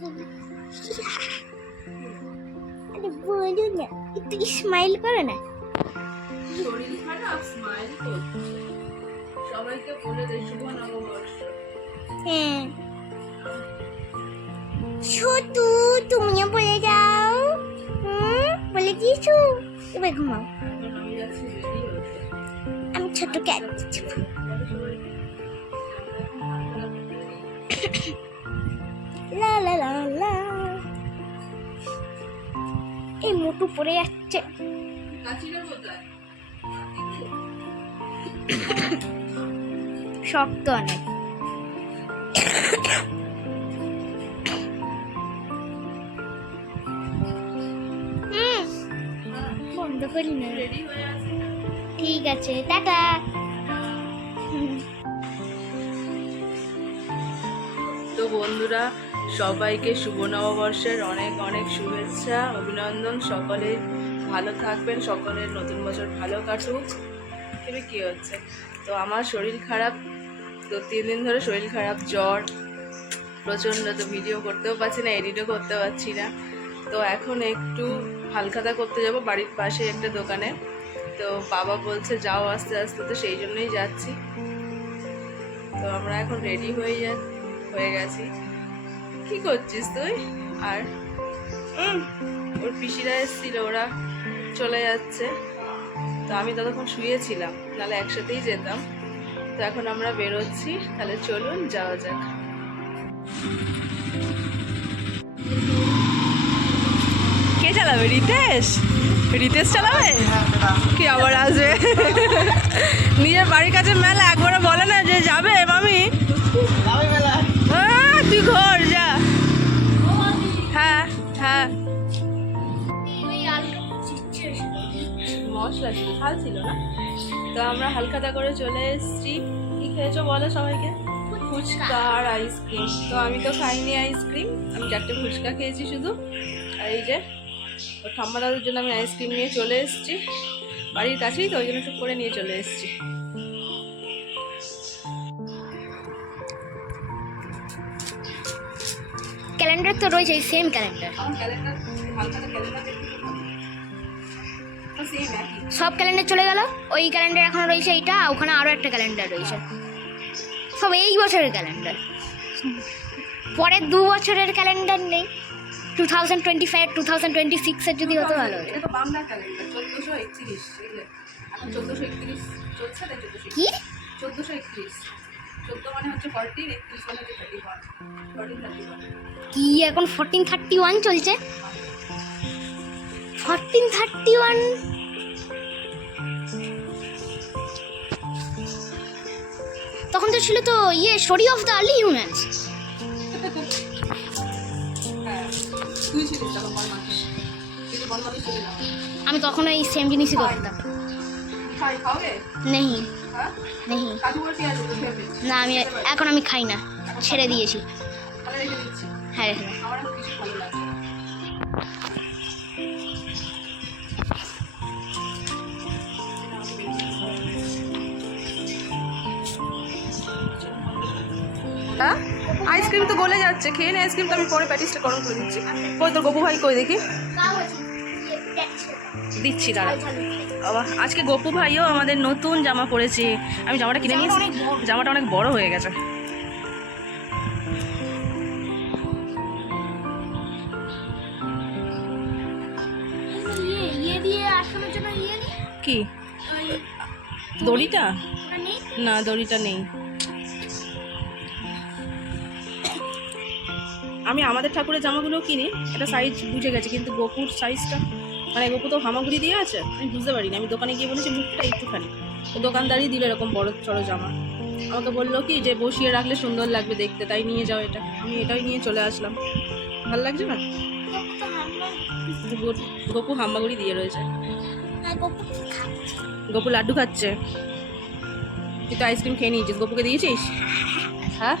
আরে বলো না, একটু স্মাইল করো না। শরীর খারাপ, স্মাইল করছে। সবাইকে বলে দে শুভ নববর্ষ। হ্যাঁ, ছোটু তুমিও বলে যাও। বলে দিয়েছো, এবার ঘুমাও। এখন আমি যাচ্ছি রেডি হতে। আমি ছোটকে দিচ্ছি। লা লা লা লা। এই মোটু পড়ে যাচ্ছে। কাচিটা কোথায়? শক্ত অনেক। বন্ধ করি না। রেডি হয়ে আসি। ঠিক আছে, টাটা। তো বন্ধুরা, সবাইকে শুভ নববর্ষের অনেক অনেক শুভেচ্ছা, অভিনন্দন। সকলে ভালো থাকবেন, সকলের নতুন বছর ভালো কাটুক। তবে কী হচ্ছে, তো আমার শরীর খারাপ, তো 3 দিন ধরে শরীর খারাপ, জ্বর প্রচণ্ড। তো ভিডিও করতেও পারছি না, এডিটও করতে পারছি না। তো এখন একটু হালখাতা করতে যাব বাড়ির পাশে একটা দোকানে। তো বাবা বলছে যাও আস্তে আস্তে, তো সেই জন্যই যাচ্ছি। তো আমরা এখন রেডি হয়ে গেছি। কি করছিস তুই? আর ওর পিসিরা এসেছিল, ওরা চলে যাচ্ছে। তো আমি ততক্ষণ শুয়েছিলাম, নাহলে একসাথেই যেতাম। তো এখন আমরা বেরোচ্ছি, তাহলে চলুন যাওয়া যাক। কে চালাবে? রিতেশ? রিতেশ চালাবে? কি আবার আসবে? নিজের বাড়ির কাছে মেলা, একবারও বলে না যে যাবে মামি? তুই ঘর যা। হ্যাঁ হ্যাঁ, মশলা ছিল, ঝাল ছিল না। তো আমরা হালখাতা করে চলে এসেছি। কি খেয়েছো বলো সবাইকে? ফুচকা আর আইসক্রিম। তো আমি তো খাইনি আইসক্রিম, আমি 4টে ফুচকা খেয়েছি শুধু। আর এই যে ওর ঠাম্মা দাদুর জন্য আমি আইসক্রিম নিয়ে চলে এসেছি। বাড়ির কাছেই তো, ওই জন্য সব করে নিয়ে চলে এসেছি। ক্যালেন্ডার তো রয়েছে, সেম ক্যালেন্ডার। আমার ক্যালেন্ডার, হালখাতা ক্যালেন্ডার সেম একই। সব ক্যালেন্ডার চলে গেল, ওই ক্যালেন্ডার এখনো রয়েছে এইটা, ওখানে আরো একটা ক্যালেন্ডার রয়েছে। সব এই বছরের ক্যালেন্ডার, পরের 2 বছরের ক্যালেন্ডার নেই। 2025 2026 এর যদি হতো ভালো হতো। এটা তো বাংলা ক্যালেন্ডার 1431। এখন 1431 চলছে, তাই 1431। কি 1431? 14 মানে হচ্ছে 14, 31 মানে হচ্ছে 31। 1431 কি এখন 1431 চলছে? 1431 তখন তো ছিল তো story of the early humans. হ্যাঁ, তুই ছিলিস তখন বনমাঝি। কিন্তু বনমাঝি ছিলি না। আমি তখন এই সেম জিনিসই করতাম। খাওগে? নেই হ্যাঁ, নেই, কাজু বলছি আছে তো খেয়ে ফেলছি। না আমি এখন আমি খাই না, ছেড়ে দিয়েছি। তাহলে রেখে দিচ্ছি। হ্যাঁ রেখে দাও। আমার এখন কিছু ভালো লাগছে না। আইসক্রিম তো গলে যাচ্ছে, খেয়ে নে আইসক্রিম। তো আমি পরে প্যাটিসটা গরম করে দিচ্ছি। কই তোর গপু ভাই কই দেখি? দিচ্ছি দাঁড়া। বাবা, আজকে গপু ভাইও আমাদের নতুন জামা পরেছে। আমি জামাটা কিনে নিয়েছি, জামাটা অনেক বড় হয়ে গেছে। কি দড়িটা? না, দড়িটা নেই। আমি আমাদের ঠাকুরের জামাগুলো কিনি, এটা সাইজ বুঝে গেছে, কিন্তু গপুর সাইজটা, মানে গপু তো হামাগুড়ি দিয়ে আছে, আমি বুঝতে পারিনি। আমি দোকানে গিয়ে বলেছি মুখটা একটুখানি, তো দোকানদারই দিল এরকম বড় সড়ো জামা। আমাকে বললো কি যে বসিয়ে রাখলে সুন্দর লাগবে দেখতে, তাই নিয়ে যাও এটা। আমি এটাই নিয়ে চলে আসলাম। ভালো লাগছে না? গপু হামাগুড়ি দিয়ে রয়েছে। গপু লাড্ডু খাচ্ছে। তুই তো আইসক্রিম খেয়ে নিয়েছিস, গপুকে দিয়েছিস? হ্যাঁ,